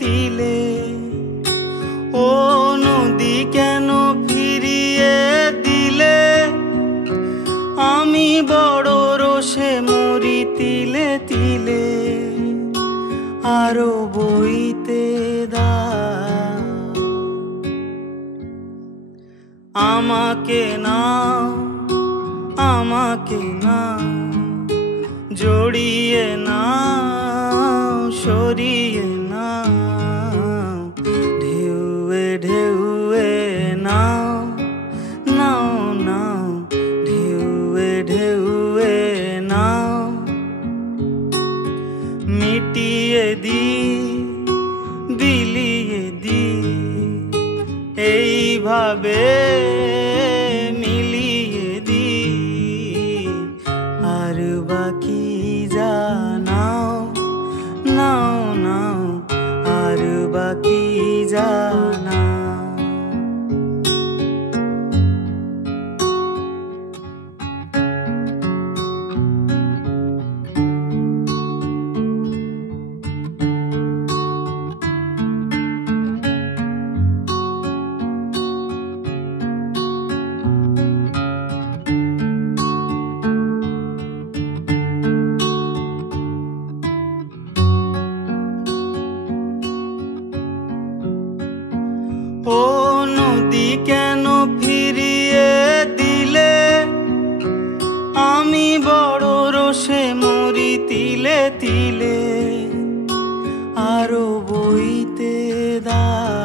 তিলে। ও নদী কেন ফিরিয়ে দিলে, আমি বড় রোষে মরি তিলে তিলে। আরো বইতে দাও আমাকে নাও, আমাকে নাও, জড়িয়ে নাও, সরিয়ে নাও, ঢেউয়ে ঢেউয়ে নাও, নাও নাও, ঢেউয়ে ঢেউয়ে নাও। মিটিয়ে দি, বিলিয়ে দি, এইভাবে মিলিয়ে দি। আর বাকি জানাও, নাও নাও, আর বাকি জানাও। ও নদী কেন ফিরিয়ে দিলে, আমি বড় রোষে মরি তিলে তিলে। আরো বইতে দাও